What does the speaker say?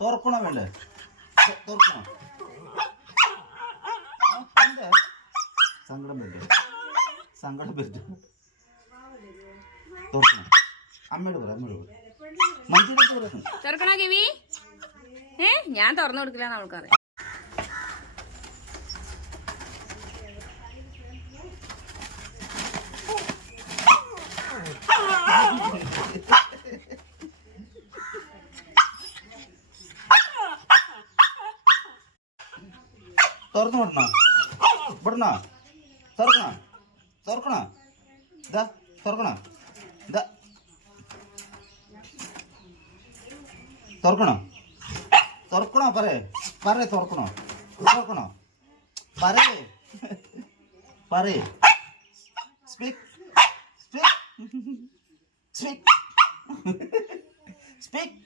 തുറക്കണോ വേണ്ടേ? തുറക്കണോ? എന്താ സങ്കടം പറ്റും? സങ്കടം പറ്റും. തുറക്കണം. അമ്മയോട് പറ, അമ്മയോട് പറ. മഞ്ജുവിനോട് തുറക്കണം. തുറക്കണോ കിവി? ഞാൻ തുറന്നു കൊടുക്കില്ല നമ്മൾക്കറിയാം. തുറന്നു വിടണോ? വിടണോ? തുറക്കണോ? തുറക്കണോ? ഇതാ തുറക്കണോ? ഇതാ തുറക്കണോ? തുറക്കണോ? പറയേ പറയേ. തുറക്കണോ? തുറക്കണോ? പറയേ പറയേ. Speak speak speak speak.